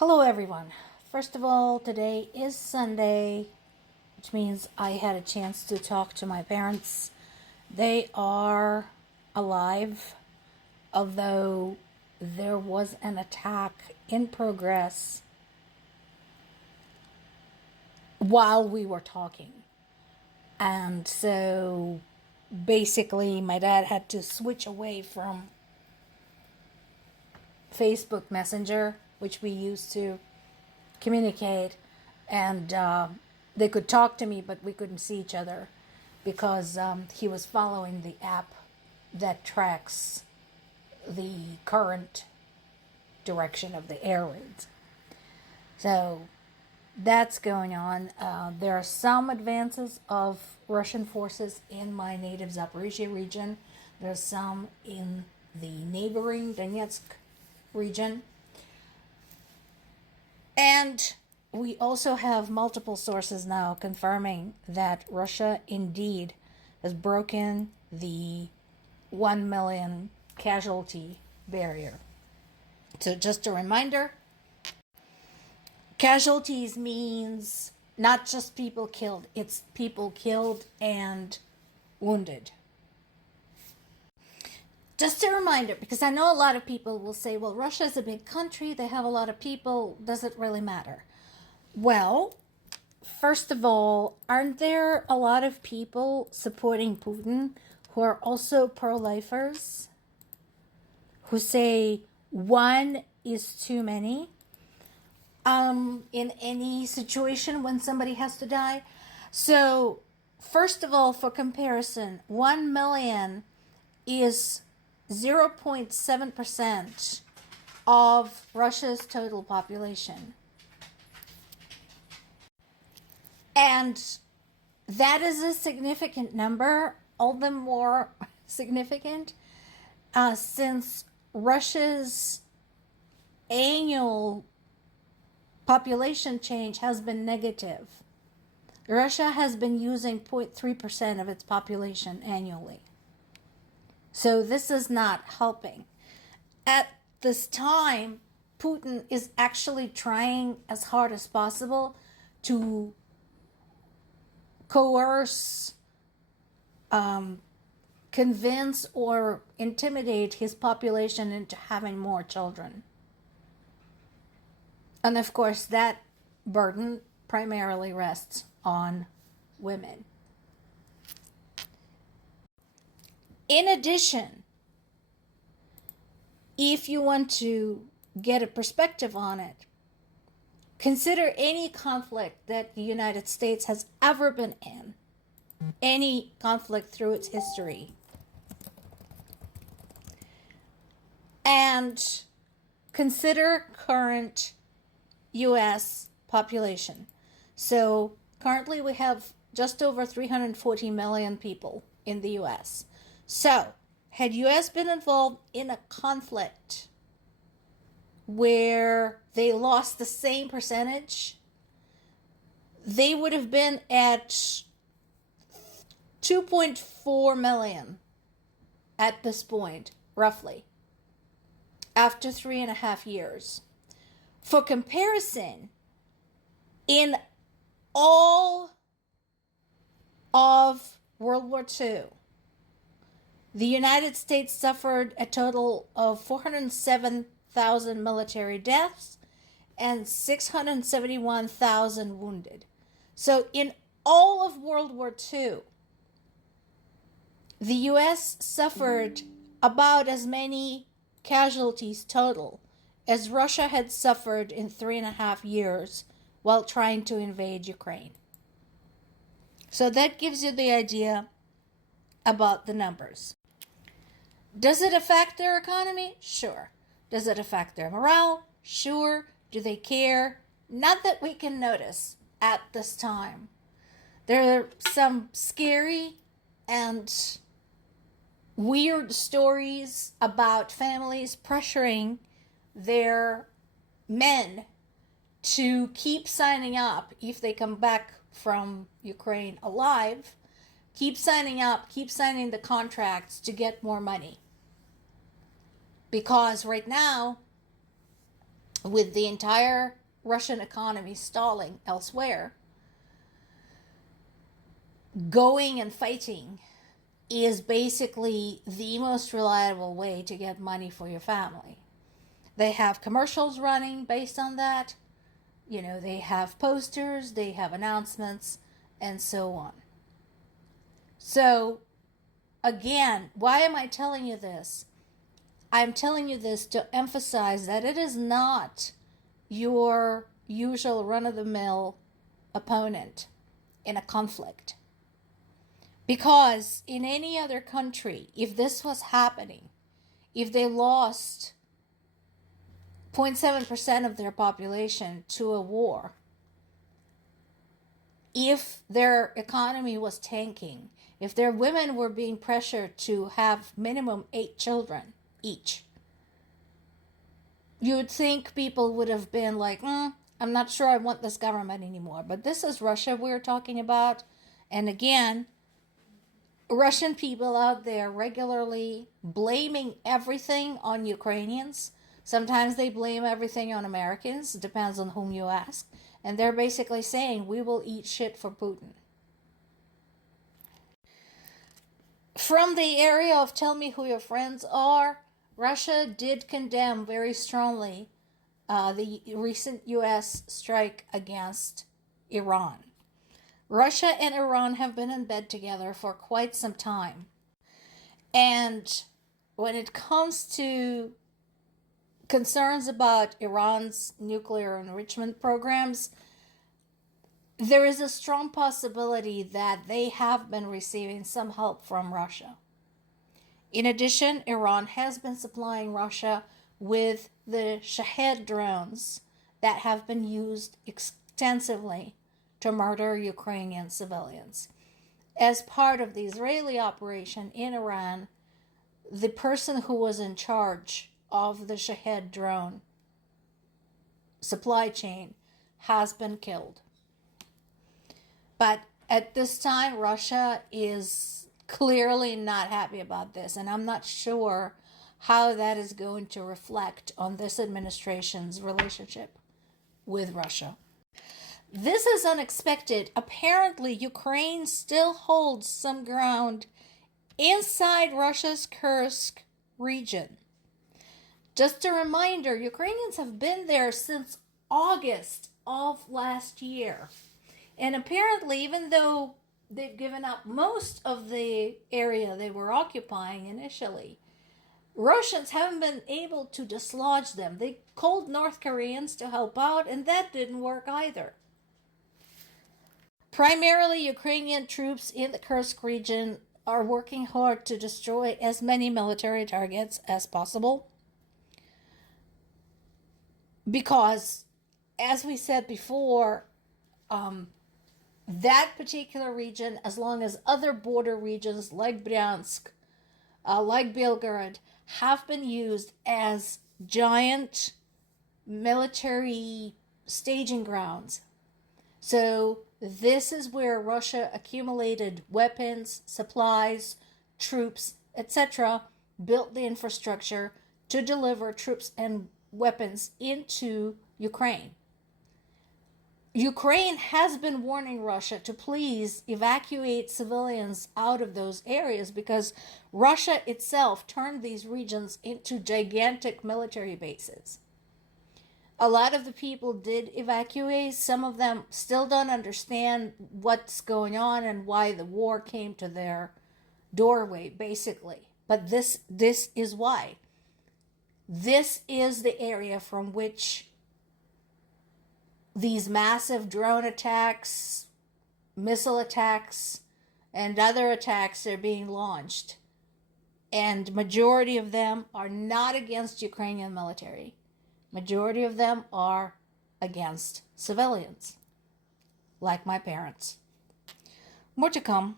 Hello, everyone. First of all, today is Sunday, which means I had a chance to talk to my parents. They are alive, although there was an attack in progress while we were talking. And so basically, my dad had to switch away from Facebook Messenger, which we used to communicate, and they could talk to me, but we couldn't see each other because he was following the app that tracks the current direction of the air raids. So that's going on. There are some advances of Russian forces in my native Zaporizhia region. There's some in the neighboring Donetsk region. And we also have multiple sources now confirming that Russia indeed has broken the 1 million casualty barrier. So just a reminder, casualties means not just people killed, it's people killed and wounded. Just a reminder, because I know a lot of people will say, well, Russia is a big country, they have a lot of people, does it really matter? Well, first of all, aren't there a lot of people supporting Putin who are also pro-lifers, who say one is too many in any situation when somebody has to die? So, first of all, for comparison, 1 million is 0.7% of Russia's total population. And that is a significant number, all the more significant since Russia's annual population change has been negative. Russia has been using 0.3% of its population annually. So this is not helping. At this time, Putin is actually trying as hard as possible to coerce, convince, or intimidate his population into having more children. And of course, that burden primarily rests on women. In addition, if you want to get a perspective on it, consider any conflict that the United States has ever been in, any conflict through its history, and consider current U.S. population. So currently we have just over 340 million people in the U.S. So, had U.S. been involved in a conflict where they lost the same percentage, they would have been at 2.4 million at this point, roughly, after 3.5 years. For comparison, in all of World War II, the United States suffered a total of 407,000 military deaths and 671,000 wounded. So in all of World War II, the U.S. suffered about as many casualties total as Russia had suffered in 3.5 years while trying to invade Ukraine. So that gives you the idea about the numbers. Does it affect their economy? Sure. Does it affect their morale? Sure. Do they care? Not that we can notice at this time. There are some scary and weird stories about families pressuring their men to keep signing up if they come back from Ukraine alive. Keep signing up, keep signing the contracts to get more money. Because right now, with the entire Russian economy stalling elsewhere, going and fighting is basically the most reliable way to get money for your family. They have commercials running based on that. You know, they have posters, they have announcements, and so on. So, again, why am I telling you this? I'm telling you this to emphasize that it is not your usual run-of-the-mill opponent in a conflict. Because in any other country, if this was happening, if they lost 0.7% of their population to a war, if their economy was tanking, if their women were being pressured to have minimum 8 children each, you would think people would have been like, I'm not sure I want this government anymore. But this is Russia we're talking about. And again, Russian people out there regularly blaming everything on Ukrainians. Sometimes they blame everything on Americans. It depends on whom you ask. And they're basically saying, we will eat shit for Putin. From the area of tell me who your friends are, Russia did condemn very strongly the recent U.S. strike against Iran. Russia and Iran have been in bed together for quite some time. And when it comes to concerns about Iran's nuclear enrichment programs, there is a strong possibility that they have been receiving some help from Russia. In addition, Iran has been supplying Russia with the Shahed drones that have been used extensively to murder Ukrainian civilians. As part of the Israeli operation in Iran, the person who was in charge of the Shahed drone supply chain has been killed. But at this time, Russia is clearly not happy about this, and I'm not sure how that is going to reflect on this administration's relationship with Russia. This is unexpected. Apparently, Ukraine still holds some ground inside Russia's Kursk region. Just a reminder, Ukrainians have been there since August of last year. And apparently, even though they've given up most of the area they were occupying initially, Russians haven't been able to dislodge them. They called North Koreans to help out, and that didn't work either. Primarily, Ukrainian troops in the Kursk region are working hard to destroy as many military targets as possible. Because, as we said before, that particular region, as long as other border regions like Bryansk, like Belgorod, have been used as giant military staging grounds. So this is where Russia accumulated weapons, supplies, troops, etc., built the infrastructure to deliver troops and weapons into Ukraine. Ukraine has been warning Russia to please evacuate civilians out of those areas because Russia itself turned these regions into gigantic military bases. A lot of the people did evacuate. Some of them still don't understand what's going on and why the war came to their doorway, basically. But this is why. This is the area from which these massive drone attacks, missile attacks, and other attacks are being launched. And majority of them are not against Ukrainian military. Majority of them are against civilians, like my parents. More to come.